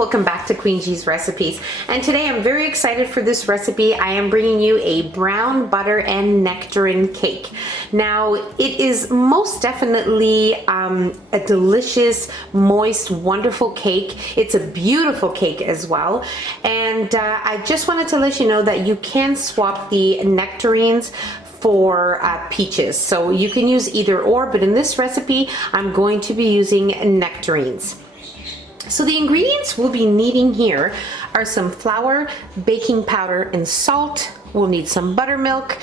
welcome back to Queen G's Recipes. And today I'm very excited for this recipe. I am bringing you a brown butter and nectarine cake. Now it is most definitely a delicious, moist, wonderful cake. It's a beautiful cake as well. And I just wanted to let you know that you can swap the nectarines for peaches. So you can use either or, but in this recipe, I'm going to be using nectarines. So the ingredients we'll be needing here are some flour, baking powder, and salt. We'll need some buttermilk.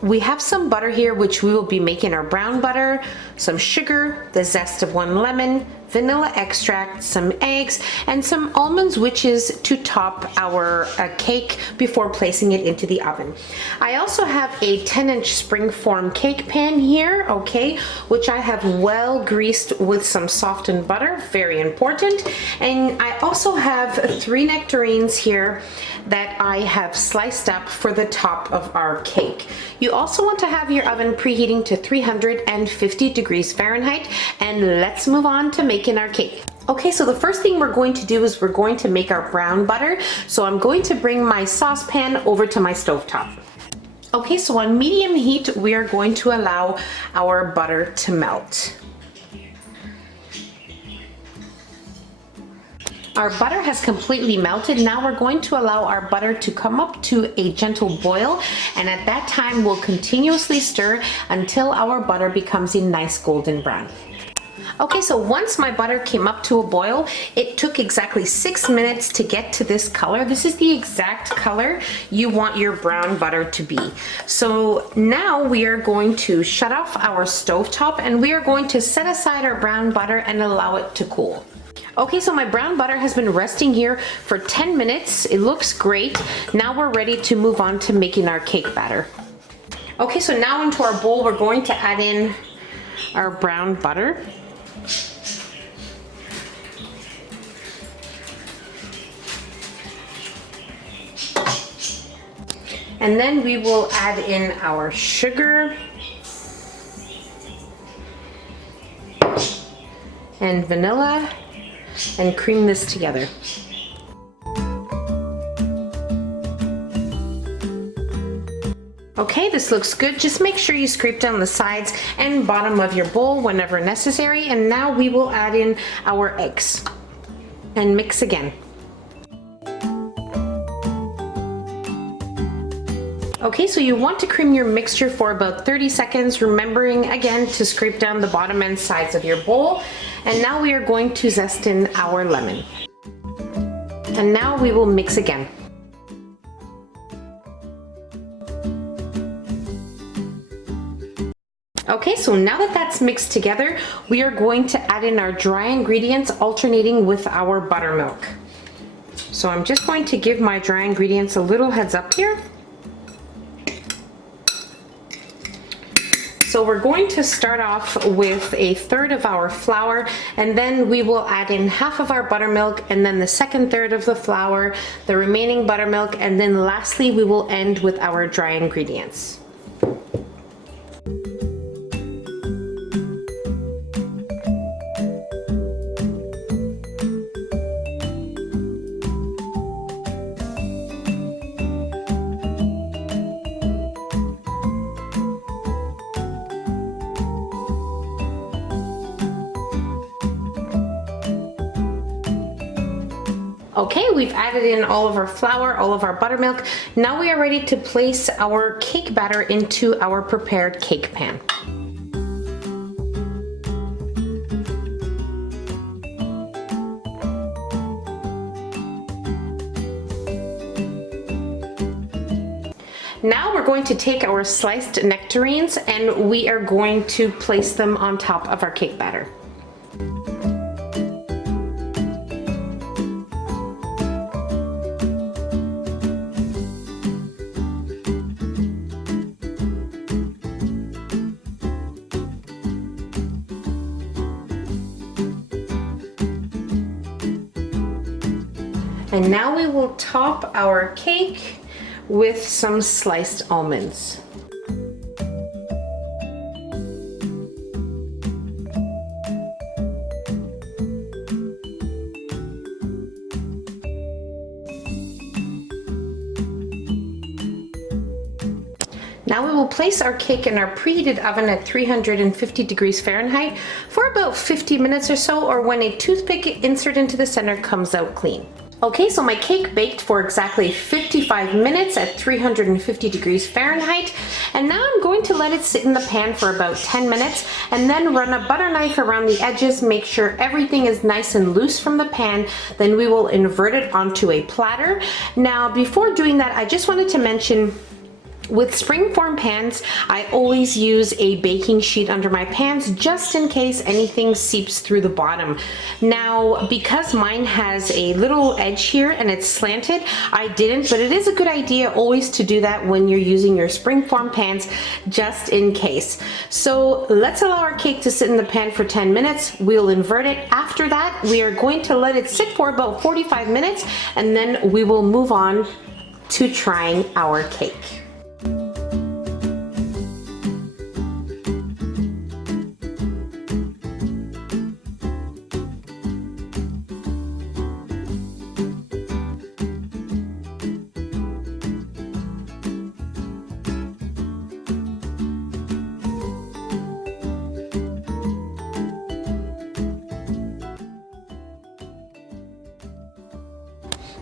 We have some butter here, which we will be making our brown butter, some sugar, the zest of 1 lemon, vanilla extract, some eggs, and some almonds, which is to top our cake before placing it into the oven. I also have a 10-inch springform cake pan here, okay, which I have well greased with some softened butter, very important. And I also have 3 nectarines here that I have sliced up for the top of our cake. You also want to have your oven preheating to 350 degrees Fahrenheit, and let's move on to making our cake. Okay, so the first thing we're going to do is we're going to make our brown butter. So I'm going to bring my saucepan over to my stovetop. Okay, so on medium heat, we are going to allow our butter to melt. Our butter has completely melted. Now we're going to allow our butter to come up to a gentle boil, and at that time we'll continuously stir until our butter becomes a nice golden brown. Okay, so once my butter came up to a boil, it took exactly 6 minutes to get to this color. This is the exact color you want your brown butter to be. So now we are going to shut off our stovetop, and we are going to set aside our brown butter and allow it to cool. Okay, so my brown butter has been resting here for 10 minutes. It looks great. Now we're ready to move on to making our cake batter. Okay, so now into our bowl, we're going to add in our brown butter. And then we will add in our sugar and vanilla and cream this together. Okay, this looks good. Just make sure you scrape down the sides and bottom of your bowl whenever necessary. And now we will add in our eggs and mix again. Okay, so you want to cream your mixture for about 30 seconds, remembering again to scrape down the bottom and sides of your bowl. And now we are going to zest in our lemon. And now we will mix again. Okay, so now that that's mixed together, we are going to add in our dry ingredients, alternating with our buttermilk. So I'm just going to give my dry ingredients a little heads up here. So we're going to start off with 1/3 of our flour, and then we will add in 1/2 of our buttermilk, and then the 2/3 of the flour, the remaining buttermilk, and then lastly we will end with our dry ingredients. Okay, we've added in all of our flour, all of our buttermilk. Now we are ready to place our cake batter into our prepared cake pan. Now we're going to take our sliced nectarines and we are going to place them on top of our cake batter. And now we will top our cake with some sliced almonds. we will place our cake in our preheated oven at 350 degrees Fahrenheit for about 50 minutes or so, or when a toothpick insert into the center comes out clean. Okay, so my cake baked for exactly 55 minutes at 350 degrees Fahrenheit, and now I'm going to let it sit in the pan for about 10 minutes and then run a butter knife around the edges, make sure everything is nice and loose from the pan. Then we will invert it onto a platter. Now, before doing that, I just wanted to mention, with springform pans, I always use a baking sheet under my pans just in case anything seeps through the bottom. Now, because mine has a little edge here and it's slanted, I didn't, but it is a good idea always to do that when you're using your springform pans, just in case. So let's allow our cake to sit in the pan for 10 minutes. We'll invert it. After that, we are going to let it sit for about 45 minutes, and then we will move on to trying our cake.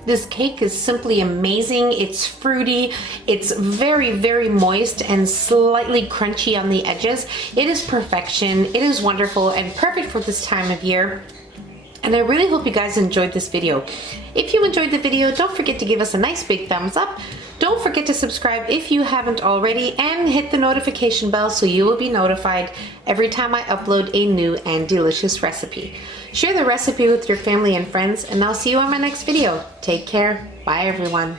This cake is simply amazing. It's fruity, it's very, very moist and slightly crunchy on the edges. It is perfection. It is wonderful and perfect for this time of year. And I really hope you guys enjoyed this video. If you enjoyed the video, don't forget to give us a nice big thumbs up. Don't forget to subscribe if you haven't already, and hit the notification bell so you will be notified every time I upload a new and delicious recipe. Share the recipe with your family and friends, and I'll see you on my next video. Take care. Bye, everyone.